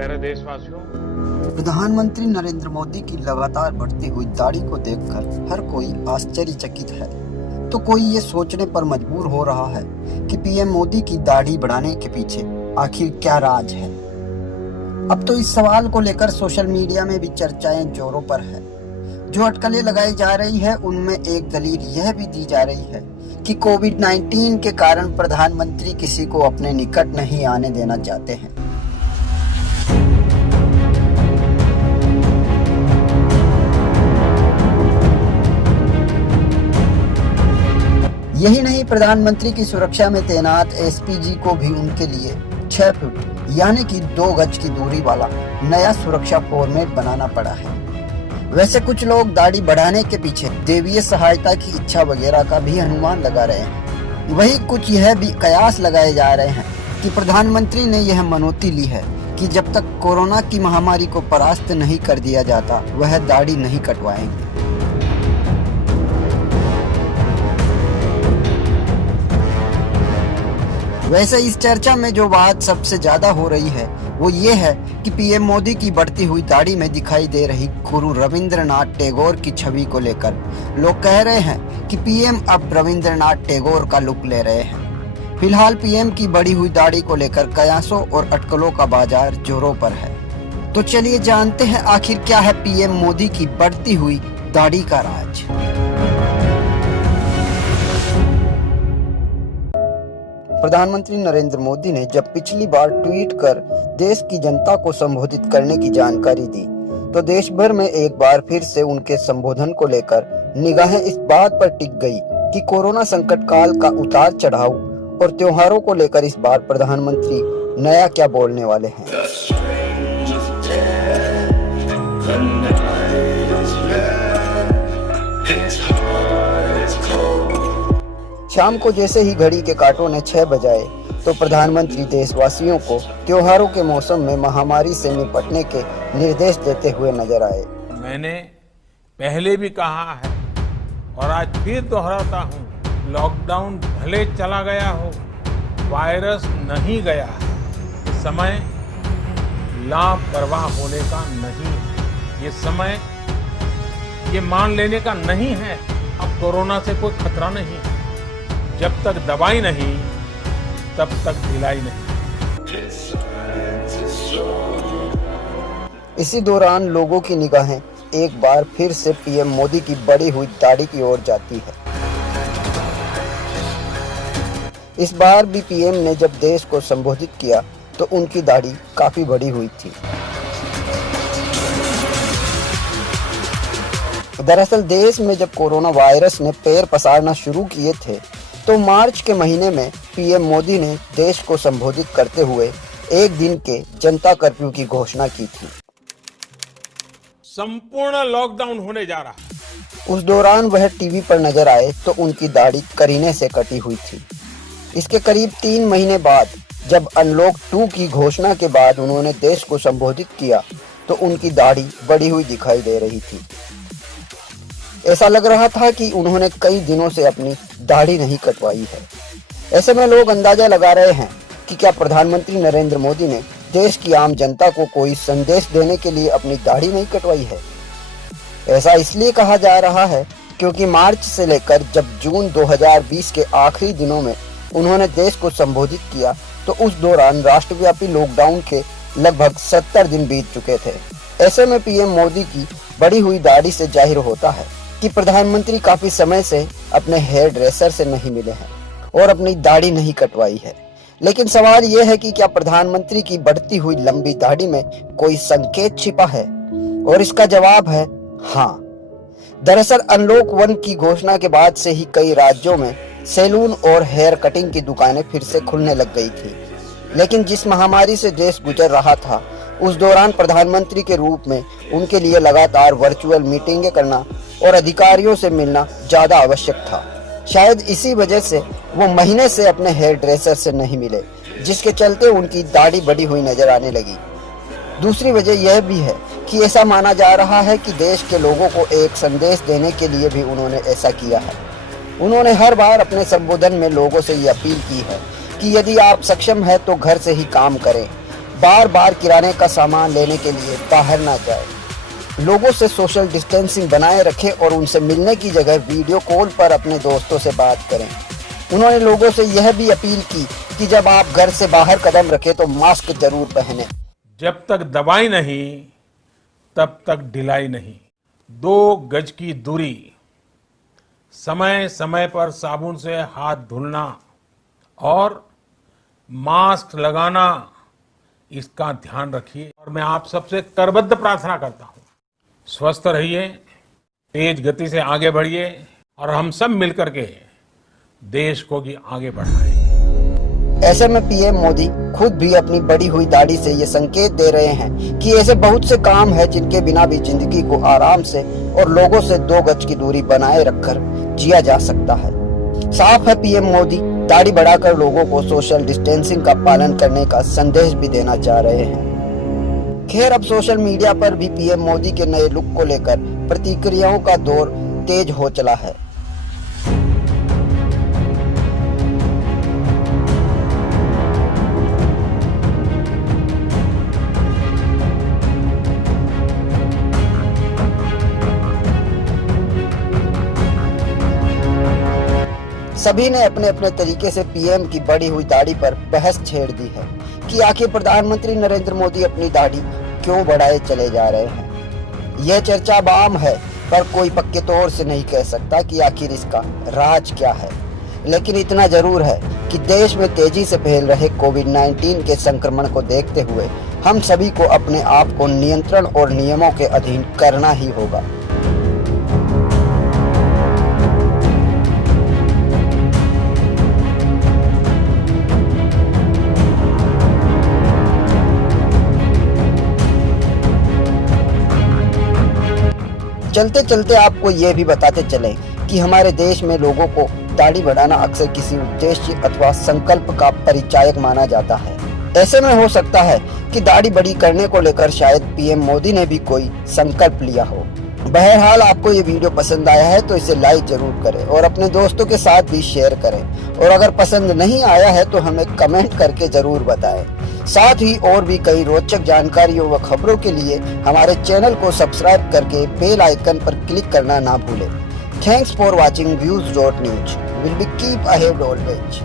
प्यारे देशवासियों, प्रधानमंत्री नरेंद्र मोदी की लगातार बढ़ती हुई दाढ़ी को देखकर हर कोई आश्चर्यचकित है, तो कोई ये सोचने पर मजबूर हो रहा है कि पीएम मोदी की दाढ़ी बढ़ाने के पीछे आखिर क्या राज है। अब तो इस सवाल को लेकर सोशल मीडिया में भी चर्चाएं जोरों पर है। जो अटकलें लगाई जा रही है उनमें एक दलील यह भी दी जा रही है कि कोविड-19 के कारण प्रधानमंत्री किसी को अपने निकट नहीं आने देना चाहते हैं। यही नहीं, प्रधानमंत्री की सुरक्षा में तैनात एसपीजी को भी उनके लिए 6 फुट यानी कि 2 गज की दूरी वाला नया सुरक्षा फॉर्मेट बनाना पड़ा है। वैसे कुछ लोग दाढ़ी बढ़ाने के पीछे देवीय सहायता की इच्छा वगैरह का भी अनुमान लगा रहे हैं। वही कुछ यह भी कयास लगाए जा रहे हैं कि प्रधानमंत्री ने यह मनौती ली है कि जब तक कोरोना की महामारी को परास्त नहीं कर दिया जाता वह दाढ़ी नहीं कटवाएंगे। वैसे इस चर्चा में जो बात सबसे ज्यादा हो रही है वो ये है कि पीएम मोदी की बढ़ती हुई दाढ़ी में दिखाई दे रही गुरु रविंद्रनाथ टैगोर की छवि को लेकर लोग कह रहे हैं कि पीएम अब रविंद्रनाथ टैगोर का लुक ले रहे हैं। फिलहाल पीएम की बढ़ी हुई दाढ़ी को लेकर कयासों और अटकलों का बाजार जोरों पर है। तो चलिए जानते हैं आखिर क्या है पीएम मोदी की बढ़ती हुई दाढ़ी का राज। प्रधानमंत्री नरेंद्र मोदी ने जब पिछली बार ट्वीट कर देश की जनता को संबोधित करने की जानकारी दी तो देश भर में एक बार फिर से उनके संबोधन को लेकर निगाहें इस बात पर टिक गई कि कोरोना संकट काल का उतार चढ़ाव और त्योहारों को लेकर इस बार प्रधानमंत्री नया क्या बोलने वाले हैं। शाम को जैसे ही घड़ी के कांटों ने 6 बजाए तो प्रधानमंत्री देशवासियों को त्योहारों के मौसम में महामारी से निपटने के निर्देश देते हुए नजर आए। मैंने पहले भी कहा है और आज फिर दोहराता हूं, लॉकडाउन भले चला गया हो, वायरस नहीं गया है। ये समय लापरवाह होने का नहीं है, ये समय ये मान लेने का नहीं है अब कोरोना से कोई खतरा नहीं है। जब तक दवाई नहीं तब तक ढिलाई नहीं। इसी दौरान लोगों की निगाहें एक बार फिर से पीएम मोदी की बढ़ी हुई दाढ़ी की ओर जाती है। इस बार भी पीएम ने जब देश को संबोधित किया तो उनकी दाढ़ी काफी बड़ी हुई थी। दरअसल देश में जब कोरोना वायरस ने पैर पसारना शुरू किए थे तो मार्च के महीने में पीएम मोदी ने देश को संबोधित करते हुए एक दिन के जनता कर्फ्यू की घोषणा की थी। संपूर्ण लॉकडाउन होने जा रहा है। उस दौरान वह टीवी पर नजर आए तो उनकी दाढ़ी करीने से कटी हुई थी। इसके करीब 3 महीने बाद जब अनलॉक 2 की घोषणा के बाद उन्होंने देश को संबोधित किया तो उनकी दाढ़ी बढ़ी हुई दिखाई दे रही थी। ऐसा लग रहा था कि उन्होंने कई दिनों से अपनी दाढ़ी नहीं कटवाई है। ऐसे में लोग अंदाजा लगा रहे हैं कि क्या प्रधानमंत्री नरेंद्र मोदी ने देश की आम जनता को कोई संदेश देने के लिए अपनी दाढ़ी नहीं कटवाई है। ऐसा इसलिए कहा जा रहा है क्योंकि मार्च से लेकर जब जून 2020 के आखिरी दिनों में उन्होंने देश को संबोधित किया तो उस दौरान राष्ट्रव्यापी लॉकडाउन के लगभग 70 दिन बीत चुके थे। ऐसे में पीएम मोदी की बढ़ी हुई दाढ़ी से जाहिर होता है कि प्रधानमंत्री काफी समय से अपने हेयर ड्रेसर से नहीं मिले हैं और अपनी दाढ़ी नहीं कटवाई है। लेकिन सवाल यह है कि क्या प्रधानमंत्री की बढ़ती हुई लंबी दाढ़ी में कोई संकेत छिपा है, और इसका जवाब है हाँ। दरअसल अनलॉक 1 की घोषणा के बाद से ही कई राज्यों में सैलून और हेयर कटिंग की दुकानें फिर से खुलने लग गई थी। लेकिन जिस महामारी से देश गुजर रहा था उस दौरान प्रधानमंत्री के रूप में उनके लिए लगातार वर्चुअल मीटिंगें करना और अधिकारियों से मिलना ज्यादा आवश्यक था। शायद इसी वजह से वो महीने से अपने हेयर ड्रेसर से नहीं मिले, जिसके चलते उनकी दाढ़ी बढ़ी हुई नजर आने लगी। दूसरी वजह यह भी है कि ऐसा माना जा रहा है कि देश के लोगों को एक संदेश देने के लिए भी उन्होंने ऐसा किया है। उन्होंने हर बार अपने संबोधन में लोगों से ये अपील की है कि यदि आप सक्षम हैं तो घर से ही काम करें। बार बार किराने का सामान लेने के लिए बाहर ना जाए, लोगों से सोशल डिस्टेंसिंग बनाए रखें और उनसे मिलने की जगह वीडियो कॉल पर अपने दोस्तों से बात करें। उन्होंने लोगों से यह भी अपील की कि जब आप घर से बाहर कदम रखें तो मास्क जरूर पहनें। जब तक दवाई नहीं तब तक ढिलाई नहीं। 2 गज की दूरी, समय समय पर साबुन से हाथ धुलना और मास्क लगाना, इसका ध्यान रखिए। और मैं आप सबसे करबद्ध प्रार्थना करता हूं, स्वस्थ रहिए, तेज गति से आगे बढ़िए और हम सब मिलकर के देश को भी आगे बढ़ाएं। ऐसे में पीएम मोदी खुद भी अपनी बढ़ी हुई दाढ़ी से ये संकेत दे रहे हैं कि ऐसे बहुत से काम हैं जिनके बिना भी जिंदगी को आराम से और लोगों से 2 गज की दूरी बनाए रखकर जिया जा सकता है। साफ है, पीएम मोदी दाढ़ी बढ़ाकर लोगों को सोशल डिस्टेंसिंग का पालन करने का संदेश भी देना चाह रहे हैं। खैर, अब सोशल मीडिया पर भी पीएम मोदी के नए लुक को लेकर प्रतिक्रियाओं का दौर तेज हो चला है। सभी ने अपने अपने तरीके से पीएम की बढ़ी हुई दाढ़ी पर बहस छेड़ दी है कि आखिर प्रधानमंत्री नरेंद्र मोदी अपनी दाढ़ी क्यों बढ़ाए चले जा रहे हैं। यह चर्चा अब आम है, पर कोई पक्के तौर से नहीं कह सकता कि आखिर इसका राज क्या है। लेकिन इतना जरूर है कि देश में तेजी से फैल रहे कोविड-19 के संक्रमण को देखते हुए हम सभी को अपने आप को नियंत्रण और नियमों के अधीन करना ही होगा। चलते चलते आपको ये भी बताते चलें कि हमारे देश में लोगों को दाढ़ी बढ़ाना अक्सर किसी उद्देश्य अथवा संकल्प का परिचायक माना जाता है। ऐसे में हो सकता है कि दाढ़ी बड़ी करने को लेकर शायद पीएम मोदी ने भी कोई संकल्प लिया हो। बहरहाल, आपको ये वीडियो पसंद आया है तो इसे लाइक जरूर करें और अपने दोस्तों के साथ भी शेयर करें, और अगर पसंद नहीं आया है तो हमें कमेंट करके जरूर बताएं। साथ ही और भी कई रोचक जानकारियों व खबरों के लिए हमारे चैनल को सब्सक्राइब करके बेल आइकन पर क्लिक करना ना भूलें। Thanks for watching views.news। Will be keep ahead always.